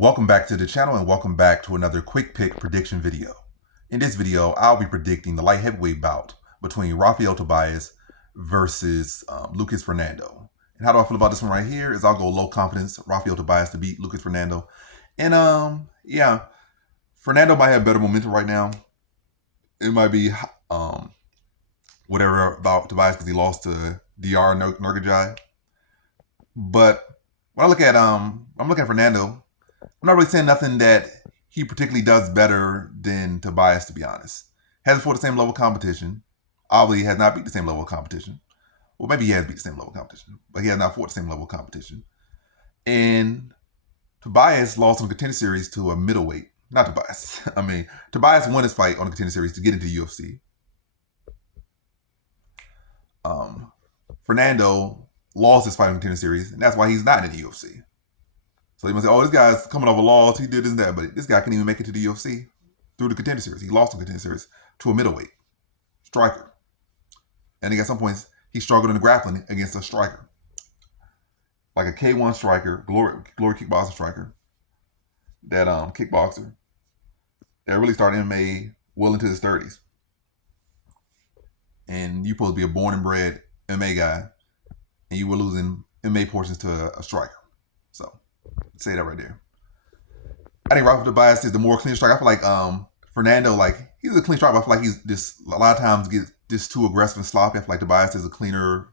Welcome back to the channel and welcome back to another quick pick prediction video. In this video, I'll be predicting the light heavyweight bout between Rafael Tobias versus Lucas Fernando. And how do I feel about this one right here is I'll go low confidence Rafael Tobias to beat Lucas Fernando. And yeah, Fernando might have better momentum right now. It might be whatever about Tobias because he lost to Dr. Nurgajai. But when I look at I'm looking at Fernando. I'm not really saying nothing that he particularly does better than Tobias, to be honest. Hasn't fought the same level of competition. Obviously, has not beat the same level of competition. Well, maybe he has beat the same level of competition, but he has not fought the same level of competition. And Tobias lost on the Contender Series to a middleweight. Not Tobias. Tobias won his fight on the Contender Series to get into the UFC. Fernando lost his fight on the Contender Series, and that's why he's not in the UFC. So you must say, oh, this guy's coming off a loss, he did this and that, but this guy couldn't even make it to the UFC through the Contender Series. He lost the Contender Series to a middleweight striker. And at some points, he struggled in the grappling against a striker. Like a K1 striker, glory kickboxing striker, that kickboxer, that really started MMA well into his 30s. And you're supposed to be a born and bred MMA guy, and you were losing MMA portions to a striker. So, say that right there. I think Rafael Tobias is the more clean striker. I feel like Fernando, he's a clean striker, but I feel like he's just a lot of times gets just too aggressive and sloppy. I feel like Tobias is a cleaner,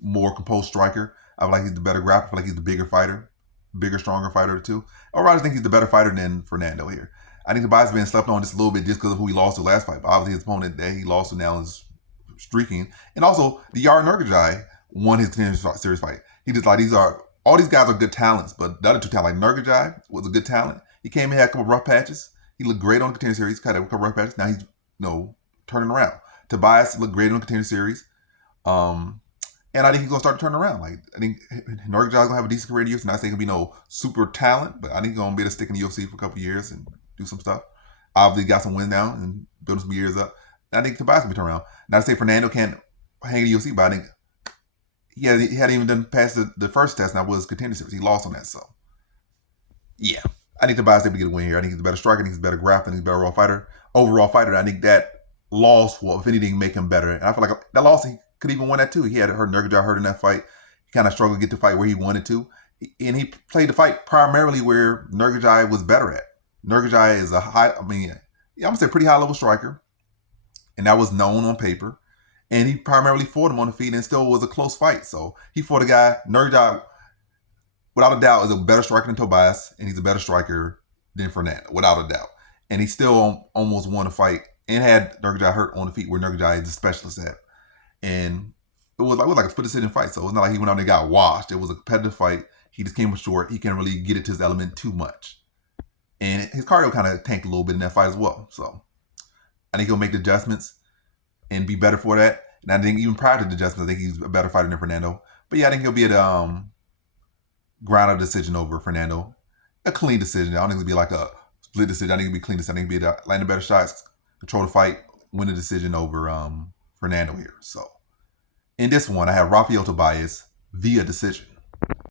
more composed striker. I feel like he's the better grappler. I feel like he's the bigger fighter, stronger fighter too. Overall, I just think he's the better fighter than Fernando here. I think Tobias has been slept on just a little bit just because of who he lost to last fight. But obviously, his opponent that he lost to now is streaking. And also, the Dr. Nurgajai won his Contender Series fight. He just all these guys are good talents, but the other two talents, like Nurgajai was a good talent. He came in, had a couple rough patches. He looked great on the Contender Series. Kind of a couple rough patches. Now he's turning around. Tobias looked great on the Contender Series, and I think he's gonna start to turn around. I think Nurgajai's gonna have a decent career in the UFC. Not saying he'll be no super talent, but I think he's gonna be able to stick in the UFC for a couple years and do some stuff. Obviously, got some wins now and building some years up. And I think Tobias will be turned around. Not to say Fernando can't hang in the UFC, but I think he hadn't even done past the first test. Now was Contender Series. He lost on that, so yeah. I think Tobias able to get a win here. I think he's a better striker. I think he's a better grappler. He's a better overall fighter. I think that loss will, if anything, make him better. And I feel like that loss, he could even win that too. He had Nurgajai hurt in that fight. He kind of struggled to get the fight where he wanted to. And he played the fight primarily where Nurgajai was better at. Nurgajai is I'm going to say pretty high level striker. And that was known on paper. And he primarily fought him on the feet and still was a close fight. So he fought a guy, Nurgajai, without a doubt, is a better striker than Tobias, and he's a better striker than Fernando, without a doubt. And he still almost won a fight and had Nurgajai hurt on the feet where Nurgajai is the specialist at. And it was like a split decision fight. So it's not like he went out and got washed. It was a competitive fight. He just came up short. He can't really get it to his element too much. And his cardio kind of tanked a little bit in that fight as well. So I think he'll make the adjustments and be better for that. And I think even prior to the adjustments, I think he's a better fighter than Fernando. But yeah, I think he'll be at ground out decision over Fernando. A clean decision. I don't think it'll be like a split decision. I think it'll be a clean decision. I think it'll be landing better shots, control the fight, win the decision over Fernando here. So in this one, I have Rafael Tobias via decision.